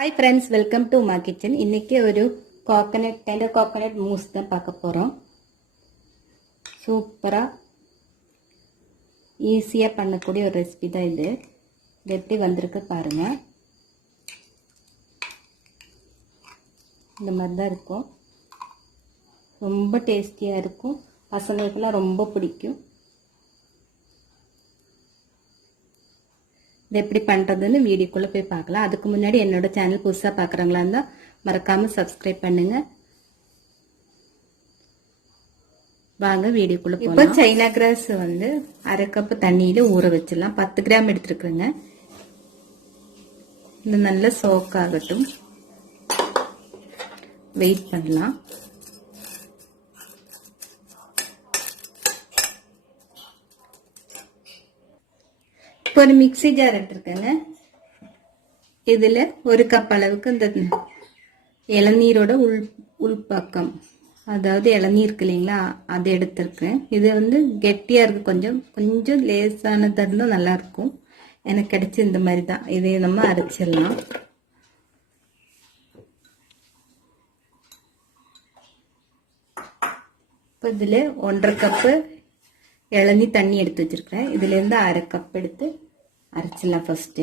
Hi friends, welcome to my kitchen. இன்னைக்கு ஒரு tender coconut mousse தான் பார்க்க போறோம். சூப்பரா ஈஸியா பண்ணக்கூடிய ஒரு ரெசிபி தான் இது. எப்படி வந்திருக்கு பாருங்க. இந்த மாதிரி தான் இருக்கும். ரொம்ப டேஸ்டியா இருக்கும். பசங்களுக்குலாம் ரொம்ப பிடிக்கும். இது எப்படி பண்றதுன்னு வீடியோக்குள்ள போய் பார்க்கலாம். அதுக்கு முன்னாடி என்னோட சேனல் புதுசா பார்க்கறவங்களா இருந்தா மறக்காம சப்ஸ்கிரைப் பண்ணுங்க. வாங்க வீடியோக்குள்ள போலாம். இப்போ சைனா கிராஸ் வந்து 1/2 கப் தண்ணியில ஊற வச்சிடலாம். 10 கிராம் எடுத்துருக்கேங்க. இது நல்லா சோக் ஆகட்டும். வெயிட் பண்ணலாம். இப்போ ஒரு மிக்ஸி ஜார் எடுத்துருக்கேங்க. இதுல 1 கப் அளவுக்கு இந்த இளநீரோட உள்பக்கம், அதாவது இளநீர் இருக்கு இல்லைங்களா, அதை எடுத்திருக்கேன். இது வந்து கெட்டியா இருக்கு, கொஞ்சம் லேசானதா இருந்தா நல்லா இருக்கும். எனக்கு கிடைச்ச இந்த மாதிரி தான். இதை நம்ம அரைச்சிடலாம். இப்போ இதுல 1/2 கப்பு இளநீ தண்ணி எடுத்து வச்சிருக்கேன். இதுல இருந்து 1/2 கப் எடுத்து அரைச்சிடலாம். ஃபர்ஸ்ட்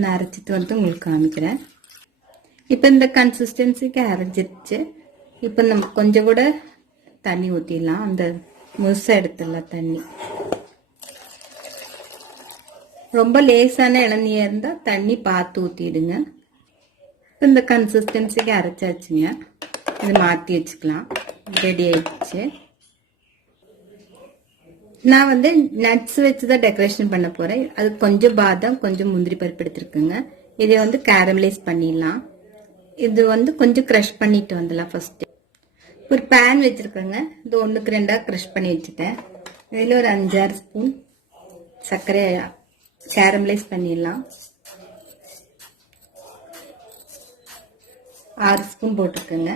நான் அரைச்சிட்டு வந்து உங்களுக்கு காமிக்கிறேன். இப்போ இந்த கன்சிஸ்டன்சிக்கு அரைச்சிருச்சு. இப்போ நம்ம கொஞ்சம் கூட தண்ணி ஊற்றிடலாம். அந்த முழுசா எடுத்துடலாம் தண்ணி. ரொம்ப லேசான இளநீயா இருந்தா தண்ணி பார்த்து ஊற்றிடுங்க. இந்த கன்சிஸ்டன்சிக்கு அரைச்சாச்சுங்க. இது மாற்றி வச்சுக்கலாம். ரெடி ஆயிடுச்சு. நான் வந்து நட்ஸ் வச்சு தான் டெக்கரேஷன் பண்ண போறேன். அது கொஞ்சம் பாதாம், கொஞ்சம் முந்திரி பருப்பு எடுத்துருக்குங்க. இதை வந்து கேரமலைஸ் பண்ணிடலாம். இது வந்து கொஞ்சம் க்ரஷ் பண்ணிட்டு வந்துடலாம். ஃபர்ஸ்ட் ஒரு பேன் வச்சிருக்கேங்க. இது 1க்கு 2 க்ரஷ் பண்ணி வச்சுட்டேன். இதில் ஒரு 5-6 ஸ்பூன் சர்க்கரை கேரமலைஸ் பண்ணிடலாம். 6 ஸ்பூன் போட்டிருக்கேங்க.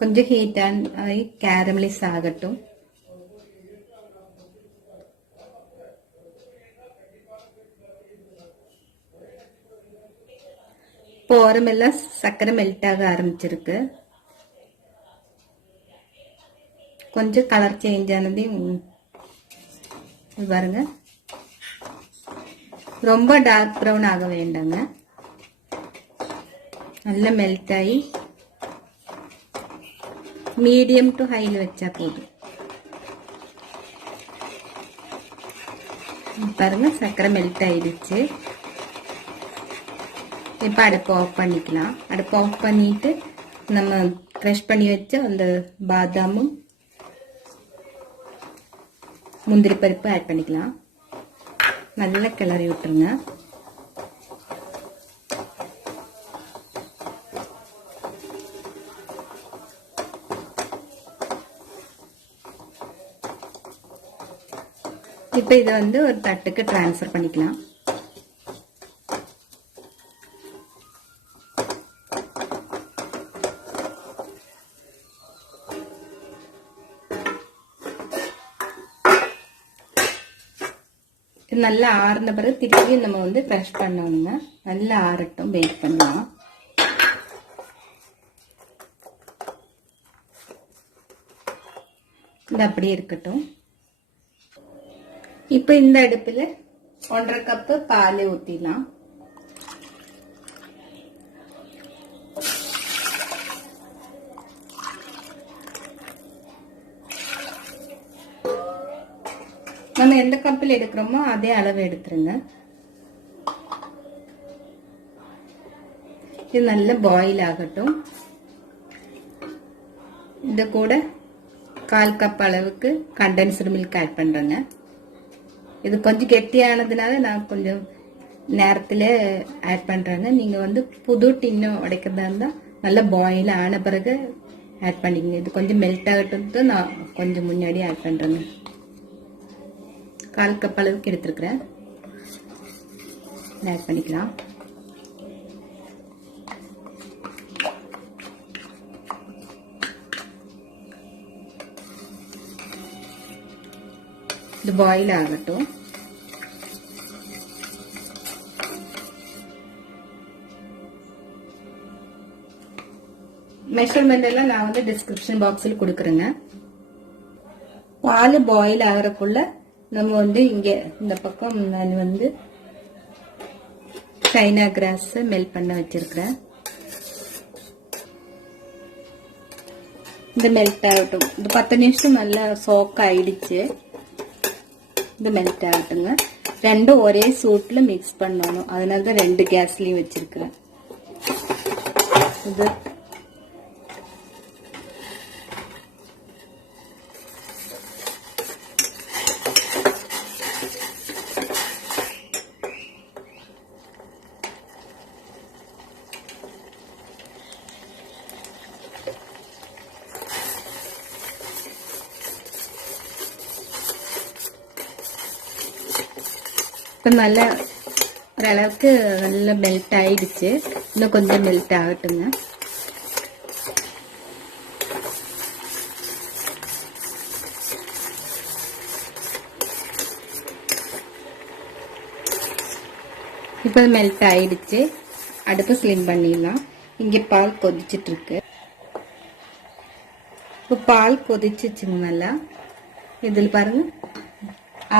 கொஞ்சம் ஹீட் ஆகி கேரமலைஸ் ஆகட்டும். இப்போ ஓரமெல்லாம் சர்க்கரை மெல்ட் ஆக ஆரம்பிச்சிருக்கு. கொஞ்சம் கலர் சேஞ்ச் ஆனதையும் பாருங்க. ரொம்ப டார்க் ப்ரௌன் ஆக வேண்டாங்க. நல்லா மெல்ட் ஆகி மீடியம் டு ஹைல வச்சா போதும். பாருங்க, சர்க்கரை மெல்ட் ஆயிடுச்சு. இப்ப அடுப்பு ஆஃப் பண்ணிக்கலாம். அடுப்பு ஆஃப் பண்ணிட்டு நம்ம க்ரஷ் பண்ணி வச்ச அந்த பாதாமும் முந்திரி பருப்பு ஆட் பண்ணிக்கலாம். நல்லா கிளறி விட்டுருங்க. இப்போ இதை வந்து ஒரு தட்டுக்கு டிரான்ஸ்ஃபர் பண்ணிக்கலாம். நல்லா ஆறுன பிறகு திருப்பி நம்ம வந்து க்ரஷ் பண்ணணுங்க. நல்லா ஆறட்டும், வெயிட் பண்ணலாம். இது அப்படியே இருக்கட்டும். இப்போ இந்த அடுப்புல 1/2 கப்பு பால் ஊத்திடலாம். நம்ம எந்த கப்பில் எடுக்கிறோமோ அதே அளவு எடுத்துருங்க. இது நல்ல பாயில் ஆகட்டும். இது கூட 1/4 கப் அளவுக்கு கண்டென்ஸ்டு மில்க் ஆட் பண்றேங்க. இது கொஞ்சம் கெட்டியானதுனால நான் கொஞ்சம் நேரத்தில் ஆட் பண்றேங்க. நீங்க வந்து புது டின்னு உடைக்கிறதா இருந்தா நல்லா பாயில் ஆன பிறகு ஆட் பண்ணிக்கங்க. இது கொஞ்சம் மெல்ட் ஆகட்டும். நான் கொஞ்சம் முன்னாடி ஆட் பண்றேங்க. 1/4 கப் அளவுக்கு எடுத்துருக்கிறேன். ஆட் பண்ணிக்கலாம். இது பாயில் ஆகட்டும். மெஷர்மெண்ட் எல்லாம் நான் வந்து டிஸ்கிரிப்ஷன் பாக்ஸில் கொடுக்குறேங்க. பால் பாயில் ஆகிறதுக்குள்ள நம்ம வந்து இங்க இந்த பக்கம் நான் வந்து சைனா கிராஸ் மெல்ட் பண்ண வச்சிருக்கிறேன். இது மெல்ட் ஆகட்டும். இது 10 நிமிஷம் நல்லா சோக் ஆயிடுச்சு. இது மெல்ட் ஆகட்டுங்க. ரெண்டும் ஒரே சூட்ல மிக்ஸ் பண்ணணும். அதனால தான் 2 கேஸ்லயும் வச்சிருக்கிறேன். இது இப்போ நல்லா ஓரளவுக்கு நல்லா மெல்ட் ஆயிடுச்சு. இன்னும் கொஞ்சம் மெல்ட் ஆகட்டுங்க. இப்போ மெல்ட் ஆயிடுச்சு. அடுப்பு ஸ்லிம் பண்ணிடலாம். இங்கே பால் கொதிச்சிட்டு இருக்கு. இப்போ பால் கொதிச்சிச்சுங்க நல்லா. இதில் பாருங்க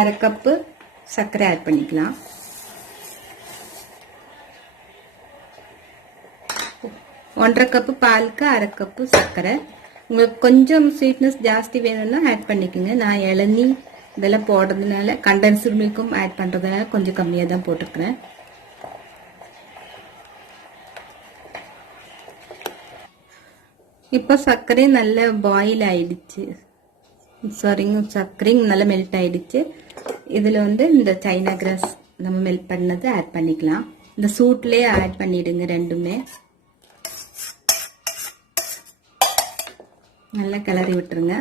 1/2 கப்பு சர்க்கரை ஆட் பண்ணிக்கலாம். 1/2 கப்பு பாலுக்கு 1/2 கப்பு சர்க்கரை. உங்களுக்கு கொஞ்சம் ஸ்வீட்னஸ் ஜாஸ்தி வேணும்னா ஆட் பண்ணிக்கோங்க. நான் இளநீ இதெல்லாம் போடுறதுனால கண்டென்ஸ்டு மில்க்கும் ஆட் பண்ணுறதுனால கொஞ்சம் கம்மியாக தான் போட்டுக்கிறேன். இப்போ சர்க்கரை நல்லா பாயில் ஆயிடுச்சு. சர்க்கரையும் நல்லா மெல்ட் ஆயிடுச்சு. இதில் வந்து இந்த சைனா கிராஸ் நம்ம மெல்ட் பண்ணது ஆட் பண்ணிக்கலாம். இந்த சூட்லேயே ஆட் பண்ணிடுங்க. ரெண்டுமே நல்லா கிளறி விட்டுருங்க.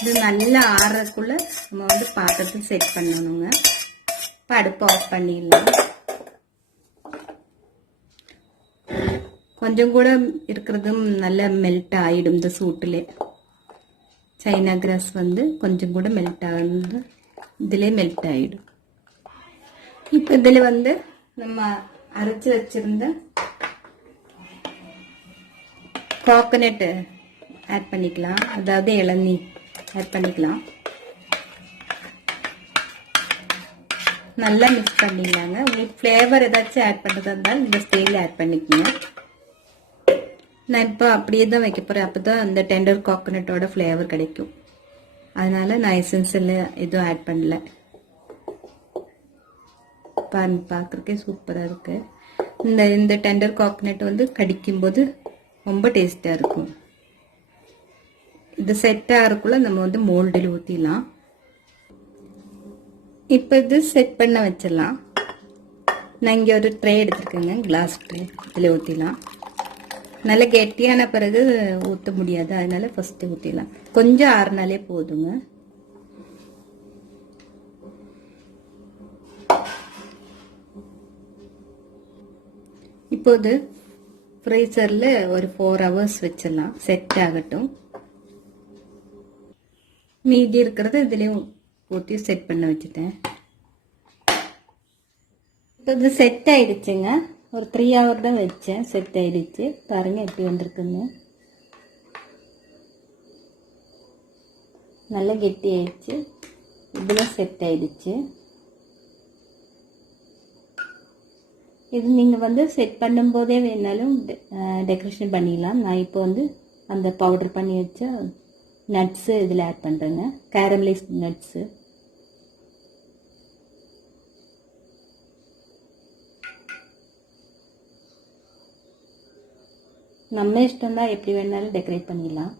இது நல்லா ஆறதுக்குள்ள நம்ம வந்து பாத்திரத்தை செட் பண்ணணுங்க. இப்போ அடுப்பு ஆஃப் பண்ணிடலாம். கொஞ்சம் கூட இருக்கிறதும் நல்லா மெல்ட் ஆயிடும். இந்த சூட்டிலே சைனா கிராஸ் வந்து கொஞ்சம் கூட மெல்ட் ஆகுது. இதிலே மெல்ட் ஆயிடும். இப்போ இதில் வந்து நம்ம அரைச்சி வச்சிருந்த கோகனட் ஆட் பண்ணிக்கலாம். அதாவது இளநீ ஆட் பண்ணிக்கலாம். நல்லா மிக்ஸ் பண்ணிக்கலாங்க. உங்களுக்கு ஃப்ளேவர் ஏதாச்சும் ஆட் பண்ணுறதா இருந்தாலும் இந்த ஸ்டேஜில் ஆட் பண்ணிக்கோங்க. நான் இப்போ அப்படியே தான் வைக்க போகிறேன். அப்போ தான் அந்த டெண்டர் கோகனட்டோட ஃப்ளேவர் கிடைக்கும். அதனால நான் எசன்ஸில் எதுவும் ஆட் பண்ணல. பார்க்குறக்கே சூப்பராக இருக்கு. இந்த டெண்டர் கோகனட் வந்து கடிக்கும்போது ரொம்ப டேஸ்ட்டாக இருக்கும். இது செட் ஆகிறதுக்குள்ள நம்ம வந்து மோல்டில் ஊற்றிடலாம். இப்போ இது செட் பண்ண வச்சிடலாம். நான் இங்கே ஒரு ட்ரே எடுத்துருக்கேங்க, கிளாஸ் ட்ரே. இதில் ஊற்றிடலாம். நல்ல கெட்டியான பிறகு ஊற்ற முடியாது. அதனால ஃபர்ஸ்ட் ஊற்றிடலாம். கொஞ்சம் ஆறுனாலே போதுங்க. இப்போது ஃப்ரீசரில் ஒரு 4 hours வச்சிடலாம். செட் ஆகட்டும். மீதி இருக்கிறத இதுலேயே ஊற்றி செட் பண்ண வச்சுட்டேன். இப்போ இது செட் ஆயிடுச்சுங்க. ஒரு 3 hour தான் வச்சேன். செட் ஆயிடுச்சு. பாருங்க எப்படி வந்திருக்குன்னு. நல்லா கெட்டி ஆயிடுச்சு. இதில் செட் ஆயிடுச்சு. இது நீங்கள் வந்து செட் பண்ணும்போதே வேணாலும் டெக்கரேஷன் பண்ணிடலாம். நான் இப்போ வந்து அந்த பவுடர் பண்ணி வச்ச நட்ஸு இதில் ஆட் பண்ணுறேங்க. Caramelised nuts. நம்ம இஷ்டம் தான், எப்படி வேணாலும் டெக்கரேட் பண்ணிடலாம்.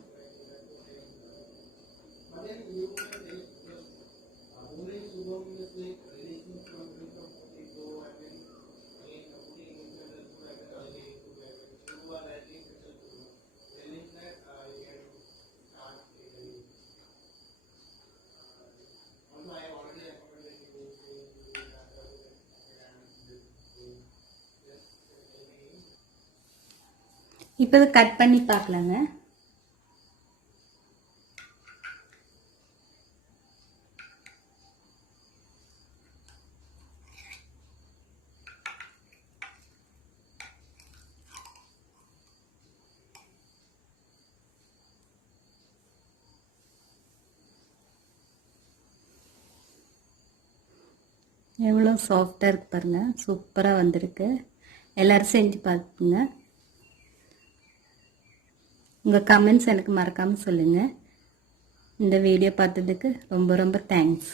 இப்போ இதை கட் பண்ணி பார்க்கலாங்க. எவ்வளோ சாஃப்டாக இருக்கு பாருங்கள், சூப்பராக வந்திருக்கு. எல்லோரும் செஞ்சு பார்த்துங்க. உங்கள் கமெண்ட்ஸ் எனக்கு மறக்காமல் சொல்லுங்கள். இந்த வீடியோ பார்த்ததுக்கு ரொம்ப ரொம்ப தேங்க்ஸ்.